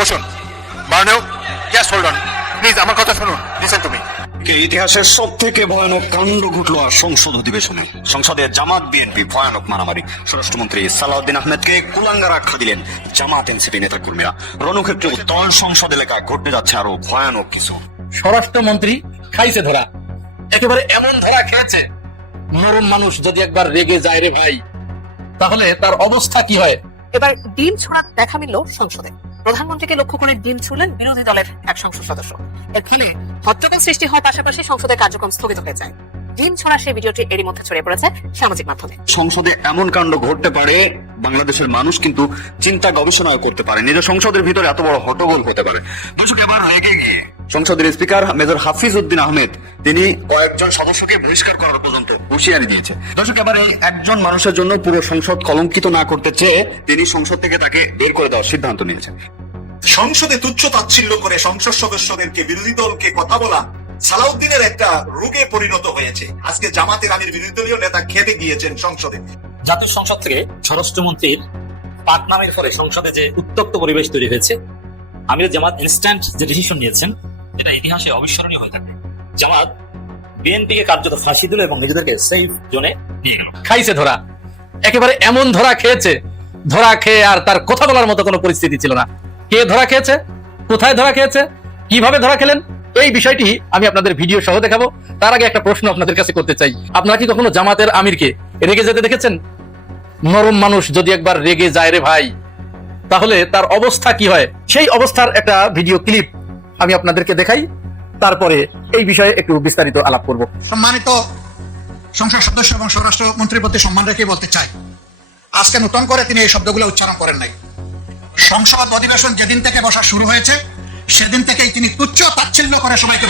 বসুন। মাননীয় just hold on please, আমার কথা শুনুন, লিসেন টু মি। ইতিহাসের সব থেকে ভয়ানক কাণ্ড ঘটল আর সংসদ অধিবেশনে। সংসদে জামাত বিএনপি ভয়ানক মারামারি। স্বরাষ্ট্রমন্ত্রী সালাউদ্দিন আহমেদকে কুলাঙ্গার আখ্যা দিলেন জামাত এনসিপি নেতা কর্মীরা। রণক্ষেত্রে উত্তল সংসদ এলাকায় ঘটতে যাচ্ছে আরো ভয়ানক কিছু। স্বরাষ্ট্রমন্ত্রী খাইছে ধরা, একেবারে এমন ধরা খেয়েছে, নরম মানুষ যদি একবার রেগে যায় রে ভাই, তাহলে তার অবস্থা কি হয়। এবার ডিম ছোড়া দেখা মিলল সংসদে। প্রধানমন্ত্রীকে লক্ষ্য করে ডিম ছুড়লেন বিরোধী দলের এক সংসদ সদস্য। এর ফলে হট্টগোল সৃষ্টি হওয়ার পাশাপাশি সংসদের কার্যক্রম স্থগিত হয়ে যায়। ডিম ছোড়া সেই ভিডিওটি এরই মধ্যে ছড়িয়ে পড়েছে সামাজিক মাধ্যমে। সংসদে এমন কাণ্ড ঘটতে পারে, বাংলাদেশের মানুষ কিন্তু চিন্তা গবেষণাও করতে পারে, নিজের সংসদের ভিতরে এত বড় হট্টগোল হতে পারে। দর্শক, এবার রেগে গিয়ে সংসদের স্পিকার মেজর হাফিজ উদ্দিন আহমেদ তিনি কয়েকজন সদস্যকে বহিষ্কার করার পর্যন্ত হুঁশিয়ারি দিয়েছে। দর্শক, এবার এই একজন মানুষের জন্য পুরো সংসদ কলঙ্কিত না করতে চেয়ে তিনি সংসদ থেকে তাকে বের করে দেওয়ার সিদ্ধান্ত নিয়েছেন। সংসদে তুচ্ছ তাচ্ছিল্য করে সংসদ সদস্যদেরকে, বিরোধী দলকে কথা বলা সালাউদ্দিনের একটা রোগে পরিণত হয়েছে। আজকে জামাতের আমির বিরোধী দলীয় নেতা খেতে গিয়েছেন সংসদে। জাতীয় সংসদ থেকে স্বরাষ্ট্রমন্ত্রীর পাটনামের ফলে সংসদে যে উত্তপ্ত পরিবেশ তৈরি হয়েছে, আমির জামাত ইনস্ট্যান্ট যে ডিসিশন নিয়েছেন এটা ইতিহাসে অবিস্মরণীয় হয়ে থাকবে। জামাত বিএনপিকে কার্যত ফাঁসি দিল এবং নিজেদেরকে সেফ জোনে নিয়ে গেল। খাইছে ধরা, একেবারে এমন ধরা খেয়েছে, ধরা খেয়ে আর তার কথা বলার মতো কোনো পরিস্থিতি ছিল না। কে ধরা খেয়েছে, কোথায় ধরা খেয়েছে, কিভাবে ধরা খেলেন, এই বিষয়টি আমি আপনাদের ভিডিও সহ দেখাবো। তার আগে একটা প্রশ্ন আপনাদের কাছে করতে চাই, আপনারা কি কখনো জামাতের আমিরকে রেগে যেতে দেখেছেন? নরম মানুষ যদি একবার রেগে যায় রে ভাই, তাহলে তার অবস্থা কি হয়, সেই অবস্থার একটা ভিডিও ক্লিপ আমি আপনাদেরকে দেখাই, তারপরে এই বিষয়ে একটু বিস্তারিত আলাপ করব। সম্মানিত সংসদ সদস্য এবং স্বরাষ্ট্রমন্ত্রীর প্রতি সম্মান রেখে বলতে চাই, আজকে নতুন করে তিনি এই শব্দগুলো উচ্চারণ করেন নাই। সংসদ অধিবেশন যেদিন থেকে বসা শুরু হয়েছে সেদিন থেকেই তিনি তুচ্ছ তাচ্ছিল্য করে সবাইকে,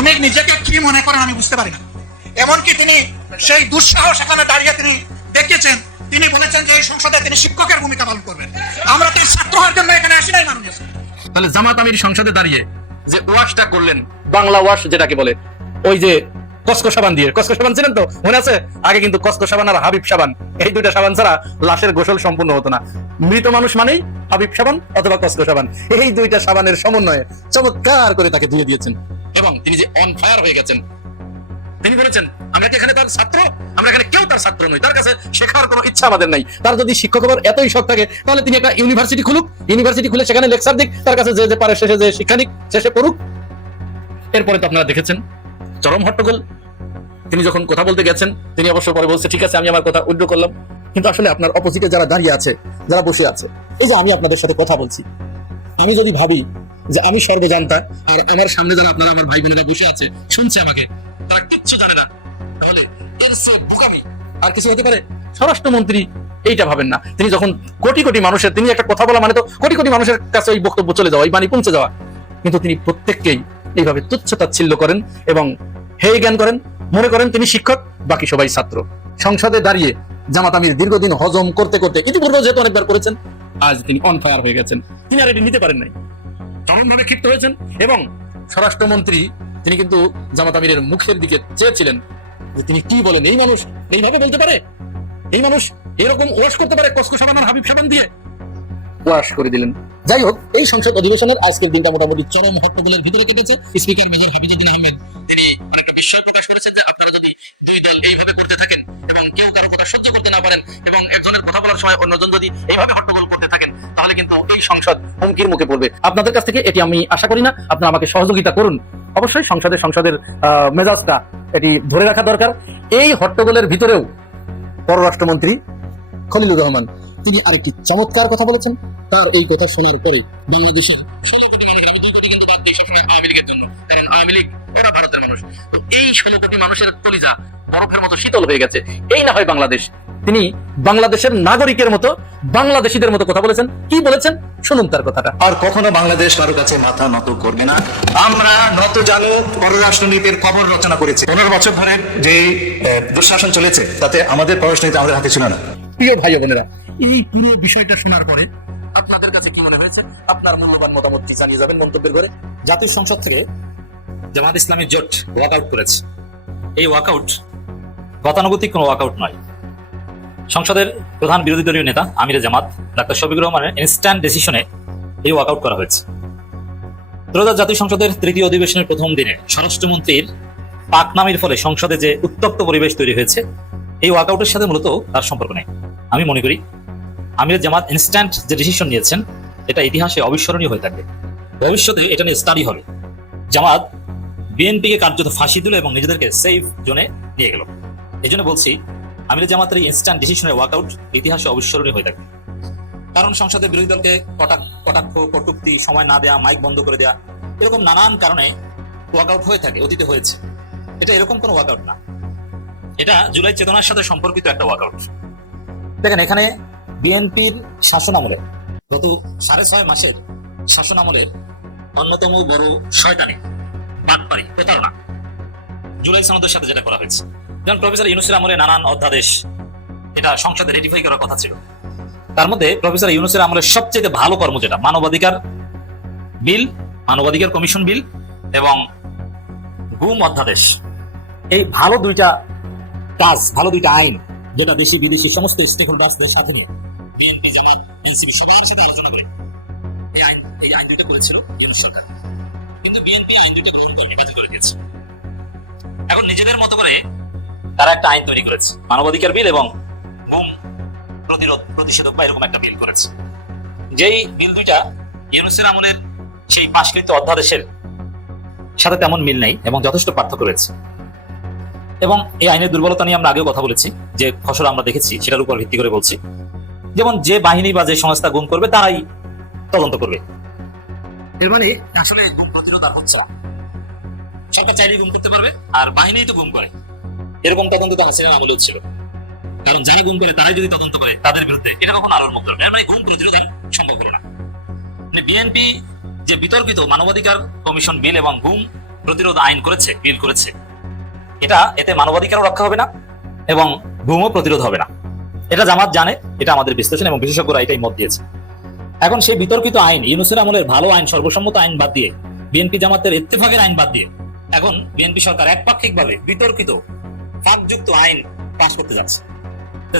উনি নিজেকে কি মনে করেন আমি বুঝতে পারি না। এমনকি তিনি সেই দুঃসাহস সেখানে দাঁড়িয়ে তিনি দেখিয়েছেন, তিনি বলেছেন যে এই সংসদে তিনি শিক্ষকের ভূমিকা পালন করবেন। আমরা তো ছাত্র হওয়ার জন্য এখানে আসি নাই মাননীয়। তাহলে জামাত আমির সংসদে দাঁড়িয়ে যে ওয়াশটা করলেন, বাংলা ওয়াশ যেটাকে বলে, ওই যে কসকো সাবান দিয়ে, কসকো সাবান ছিলেন তো মনে আছে? আগে কিন্তু কসকো সাবান আর হাবিব সাবান, এই দুইটা সাবান ছাড়া লাশের গোসল সম্পূর্ণ হতো না। মৃত মানুষ মানেই হাবিব সাবান অথবা কসকো সাবান, এই দুইটা সাবানের সমন্বয়ে চমৎকার করে তাকে ধুয়ে দিয়েছেন এবং তিনি যে অন ফায়ার হয়ে গেছেন। তিনি বলেছেন, আমরা কি এখানে তার ছাত্র? আমরা এখানে কেউ তার ছাত্র নই, তার কাছে শেখার কোনো ইচ্ছা আমাদের নাই। তার যদি শিক্ষক হবার এতই শখ থাকে তাহলে তিনি একটা ইউনিভার্সিটি খুলুক, ইউনিভার্সিটি খুলে সেখানে লেকচার দিক, তার কাছে যে পারে শেষে যে শিক্ষা নিক, শেষে পড়ুক। এরপরে তো আপনারা দেখেছেন চরম হট্টগোল। তিনি যখন কথা বলতে গেছেন তিনি অবশ্য পরে বলছে ঠিক আছে আমি আমার কথা উল্টো করলাম, কিন্তু আসলে আপনার অপোজিটে যারা দাঁড়িয়ে আছে, যারা বসে আছে, এই যে আমি আপনাদের সাথে কথা বলছি, আমি যদি ভাবি যে আমি সর্বজান্তা আর আমার সামনে যারা আপনারা আমার ভাই বোনেরা বসে আছে শুনছে আমাকে, তারা কিচ্ছু জানে না, তাহলে এর চেয়ে বোকামি আর কিছু হতে পারে? স্বরাষ্ট্রমন্ত্রী এইটা ভাবেন না। তিনি যখন কোটি কোটি মানুষের, তিনি একটা কথা বলা মানে তো কোটি কোটি মানুষের কাছে ওই বক্তব্য চলে যাওয়া, এই বাণী পৌঁছে যাওয়া, কিন্তু তিনি প্রত্যেককেই এইভাবে তুচ্ছ তাচ্ছিল্য করেন এবং হেয় জ্ঞান করেন, মনে করেন তিনি শিক্ষক, বাকি সবাই ছাত্র। সংসদে দাঁড়িয়ে জামাত আমির দীর্ঘদিন হজম করতে করতে, ইতিপূর্বে যেহেতু অনেকবার করেছেন, আজ তিনি অন ফায়ার হয়ে গেছেন। তিনি আর এটি নিতে পারেন নাই, এমনভাবে ক্ষিপ্ত হয়েছেন। এবং স্বরাষ্ট্রমন্ত্রী তিনি কিন্তু জামাত আমিরের মুখের দিকে চেয়েছিলেন যে তিনি কি বলেন, এই মানুষ এইভাবে বলতে পারে, এই মানুষ এরকম ওয়াশ করতে পারে কসকো সাবান আর হাবিব সাবান দিয়ে, ওয়াশ করে দিলেন। যাই হোক, এই সংসদ অধিবেশনের আজকের দিনটা মোটামুটি চরম হট্টগোলের ভিতরে কেটেছে। স্পিকার মেজর হাফিজউদ্দিন আহমেদ তিনি অনেকটা বিস্ময় প্রকাশ করেছেন যে আপনারা যদি দুই দল এইভাবে করতে থাকেন এবং কেউ কারো কথা সহ্য করতে না পারেন এবং একজনের কথা বলার সময় অন্যজন যদি এইভাবে হট্টগোল করতে থাকেন, তাহলে কিন্তু এই সংসদ হুমকির মুখে পড়বে। আপনাদের কাছ থেকে এটি আমি আশা করি না, আপনারা আমাকে সহযোগিতা করুন। অবশ্যই সংসদের মেজাজটা এটি ধরে রাখা দরকার। এই হট্টগোলের ভিতরেও পররাষ্ট্রমন্ত্রী খলিলুর রহমান তিনি আরেকটি চমৎকার কথা বলেছেন। তার এই কথা শোনার পরে বাংলাদেশের 16 কোটি মানুষ, আমি 2 কোটি কিন্তু বাদ দিই সবসময় আওয়ামী লীগের জন্য, কারণ আওয়ামী লীগ ওরা ভারতের মানুষ, তো এই 16 কোটি মানুষের কলিজা বরফের মতো শীতল হয়ে গেছে। এই না হয় বাংলাদেশ, তিনি বাংলাদেশের নাগরিকের মতো, বাংলাদেশিদের মতো কথা বলেছেন। কি বলেছেন শুনুন তার কথাটা। আর কখনো বাংলাদেশ কারো কাছে মাথা নত করবে না। আমরা নত জানু পররাষ্ট্রনীতির খবর রচনা করেছি। 15 বছর ধরে যে দুঃশাসন চলেছে তাতে আমাদের পররাষ্ট্রনীতি আমাদের হাতে ছিল না। প্রিয় ভাই বোনেরা, এই পুরো বিষয়টা শোনার পরে আপনাদের কাছে কি মনে হয়েছে? আপনার মূল্যবান মতামতটি জানিয়ে যাবেন মন্তব্যের ঘরে। জাতীয় সংসদ থেকে জামাত ইসলামী জোট ওয়াকআউট করেছে। এই ওয়াকআউট গতানুগতিক কোনো ওয়াকআউট নয়। সংসদের প্রধান বিরোধী দলীয় নেতা আমিরে জামাত ডাক্তার শফিকুর রহমানের ইনস্ট্যান্ট ডিসিশনে এই ওয়াকআউট করা হয়েছে। ত্রয়োদশ জাতীয় সংসদের তৃতীয় অধিবেশনের প্রথম দিনে স্বরাষ্ট্রমন্ত্রীর পাকনামির ফলে সংসদে যে উত্তপ্ত পরিবেশ তৈরি হয়েছে, এই ওয়াকআউটের সাথে মূলত তার সম্পর্ক নেই। আমি মনে করি আমির জামাত ইনস্ট্যান্ট যে ডিসিশন নিয়েছেন এটা ইতিহাসে অবিস্মরণীয় হয়ে থাকবে। ভবিষ্যতে এটা নিয়ে স্টাডি হবে। জামাত বিএনপিকে কার্যত ফাঁসি দিল এবং নিজেদেরকে সেফ জোনে নিয়ে গেল। এই জন্য বলছি আমির জামাতের এই ইনস্ট্যান্ট ডিসিশনের ওয়াকআউট ইতিহাসে অবিস্মরণীয় হয়ে থাকবে। কারণ সংসদে বিরোধী দলকে কটাক্ষ, কটূক্তি, সময় না দেওয়া, মাইক বন্ধ করে দেওয়া, এরকম নানান কারণে ওয়াকআউট হয়ে থাকে, অতীতে হয়েছে। এটা এরকম কোনো ওয়াকআউট না, এটা জুলাই চেতনার সাথে সম্পর্কিত একটা ওয়াকআউট। দেখেন, এখানে বিএনপির শাসন আমলে গত 6.5 মাসের শাসন আমলের অন্যতম বড় শয়তানি, বাটপারি, প্রতারণা জুলাই সনদের সাথে যেটা করা হয়েছে। যেমন প্রফেসর ইউনূসের আমলে নানান অধ্যাদেশ এটা সংসদে রেটিফাই করার কথা ছিল। তার মধ্যে প্রফেসর ইউনূসের আমলের সবচেয়ে ভালো কর্ম যেটা মানবাধিকার বিল, মানবাধিকার কমিশন বিল এবং গুম অধ্যাদেশ, এই ভালো দুইটা কাজ, ভালো দুইটা আইন যেটা দেশি বিদেশি সমস্ত স্টেক হোল্ডার্সদের সাথে নিয়ে বিএনপি, জামাত, এনসিপি সবার সাথে আলোচনা করে এই আইন দুইটা করেছিল ইউনূস সরকার। কিন্তু বিএনপি আইন দুইটা গ্রহণ করে বাতিল করে দিয়েছে। এখন নিজেদের মতো করে তারা একটা আইন তৈরি করেছে, মানবাধিকার বিল এবং গুম প্রতিষেধক বা এরকম একটা বিল করেছে। যেই বিল দুইটা ইউনূসের আমলের সেই পাশকৃত অধ্যাদেশের সাথে তেমন মিল নেই এবং যথেষ্ট পার্থক্য রয়েছে। এবং এই আইনের দুর্বলতা নিয়ে আমরা আগেও কথা বলেছি, যে খসড়া আমরা দেখেছি সেটার উপর ভিত্তি করে বলছি। যেমন যে বাহিনী বা যে সংস্থা গুম করবে তারাই তদন্ত করবে, এর মানে আসলে গুম প্রতিরোধ আর হচ্ছে না। সরকার চাইলেই গুম করতে পারবে, আর বাহিনী তো গুম করে, এরকম তদন্ত তো হাসিনার আমলেও ছিল। কারণ যারা গুম করে তারাই যদি তদন্ত করে তাদের বিরুদ্ধে, এটা কখনো আলোর মুখ ধরবে, মানে গুম প্রতিরোধ আর সম্ভব হলো না। মানে বিএনপি যে বিতর্কিত মানবাধিকার কমিশন বিল এবং গুম প্রতিরোধ আইন করেছে, বিল করেছে, এতে মানবাধিকারও রক্ষা হবে না এবং গুমও প্রতিরোধ হবে না। এটা জামাত জানে, এটা আমাদের বিশ্লেষণ এবং বিশেষজ্ঞরা এটাই মত দিয়েছে। এখন সেই বিতর্কিত আইন, ইউনূসের আমলের ভালো আইন, সর্বসম্মত আইন বাদ দিয়ে, বিএনপি জামাতের ইত্তেফাকের আইন বাদ দিয়ে এখন বিএনপি সরকার একপাক্ষিকভাবে বিতর্কিত ফাঁকযুক্ত আইন পাশ করতে যাচ্ছে।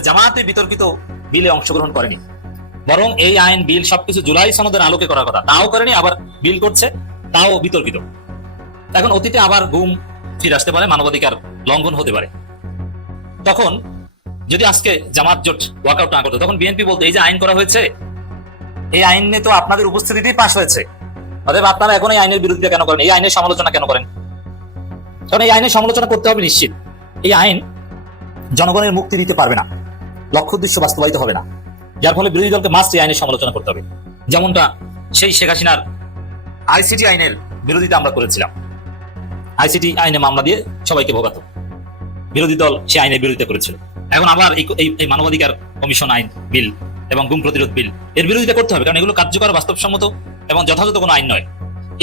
জামাতে বিতর্কিত বিলে অংশগ্রহণ করেনি, বরং এই আইন বিল সবকিছু জুলাই সনদের আলোকে করার কথা, তাও করেনি, আবার বিল করছে, তাও বিতর্কিত। এখন অতীতে আবার গুম ফিরে আসতে পারে, মানবাধিকার লঙ্ঘন হতে পারে। তখন যদি আজকে জামাত জোট ওয়াকআউট না করতো, তখন বিএনপি বলতো এই যে আইন করা হয়েছে, এই আইনে তো আপনাদের উপস্থিতিতেই পাশ হয়েছে, অতএব আপনারা এখন এই আইনের বিরোধিতা কেন করেন, এই আইনের সমালোচনা কেন করেন? কারণ এই আইনের সমালোচনা করতে হবে নিশ্চিত। এই আইন জনগণের মুক্তি দিতে পারবে না, লক্ষ্য উদ্দেশ্য বাস্তবায়িত হবে না, যার ফলে বিরোধী দলকে মাস্ট এই আইনের সমালোচনা করতে হবে। যেমনটা সেই শেখ হাসিনার আইসিটি আইনের বিরোধিতা আমরা করেছিলাম। আইসিটি আইনে মামলা দিয়ে সবাইকে ভোগাতো, বিরোধী দল সেই আইনের বিরোধিতা করেছিল। এখন আবার এই মানবাধিকার কমিশন আইন বিল এবং গুম প্রতিরোধ বিল, এর বিরোধিতা করতে হবে, কারণ এগুলো কার্যকর, বাস্তবসম্মত এবং যথাযথ কোনো আইন নয়।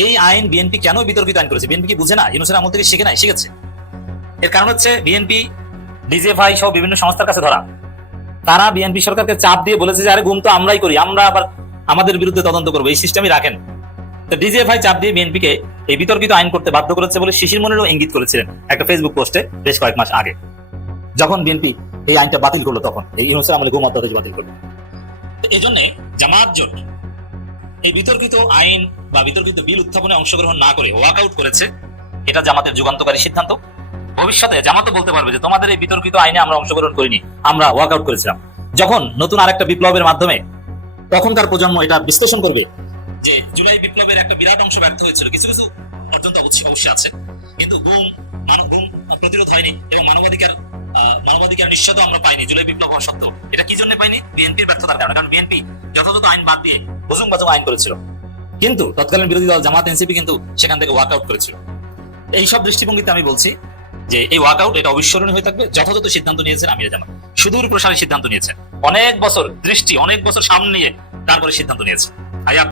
এই আইন বিএনপি কেন বিতর্কিত আইন করেছে? বিএনপি কি বুঝে না? ইউনূসের আমল থেকে শিখে নাই? শিখেছে। এর কারণ হচ্ছে বিএনপি, ডিজিএফআই সহ বিভিন্ন সংস্থার কাছে ধরা, তারা বিএনপি সরকারকে চাপ দিয়ে বলেছে যে আরে গুম তো আমরাই করি, আমরা আবার আমাদের বিরুদ্ধে তদন্ত করবো, এই সিস্টেমই রাখেন। তো ডিজিএফআই চাপ দিয়ে বিএনপিকে এই বিতর্কিত আইন করতে বাধ্য করেছে বলে শিশির মনিরও ইঙ্গিত করেছিলেন একটা ফেসবুক পোস্টে বেশ কয়েক মাস আগে, যখন বিএনপি এই আইনটা বাতিল করলো, তখন এই ইউনূসের আমলে গুম অধ্যাদেশ বাতিল করলো। এই জন্য জামাত জোট এই বিতর্কিত আইন বা বিতর্কিত বিল উত্থাপনে অংশগ্রহণ না করে ওয়াকআউট করেছে, এটা জামাতের যুগান্তকারী সিদ্ধান্ত। ভবিষ্যতে জামাতও বলতে পারবে যে তোমাদের এই বিতর্কিত আইনে আমরা অংশগ্রহণ করিনি, আমরা ওয়াকআউট করেছিলাম। যখন নতুন আরেকটা বিপ্লবের মাধ্যমে তখনকার প্রজন্ম এটা বিশ্লেষণ করবে যে জুলাই বিপ্লবের একটা বিরাট অংশ ব্যর্থ হয়েছিল, কিছু কিছু অত্যন্ত অবশ্যই আছে, কিন্তু গুম প্রতিরোধ হয়নি এবং মানবাধিকার নিশ্চয়তা আমরা পাইনি জুলাই বিপ্লব হওয়া সত্ত্বেও। এটা কি জন্য পাইনি? বিএনপির ব্যর্থতার কারণে। কারণ বিএনপি যথাযথ আইন বাদ দিয়ে হুজুম বাজুম আইন করেছিল, কিন্তু তৎকালীন বিরোধী দল জামাত, এনসিপি কিন্তু সেখান থেকে ওয়াকআউট করেছিল। এইসব দৃষ্টিভঙ্গিতে আমি বলছি যে এই ওয়াকআউট এটা অবিস্মরণীয় হয়ে থাকবে। যথাযথ সিদ্ধান্ত নিয়েছেন আমির জামাত, সুদূর প্রসারী সিদ্ধান্ত নিয়েছেন, অনেক বছর দৃষ্টি, অনেক বছর সামনে নিয়ে তারপরে সিদ্ধান্ত নিয়েছে।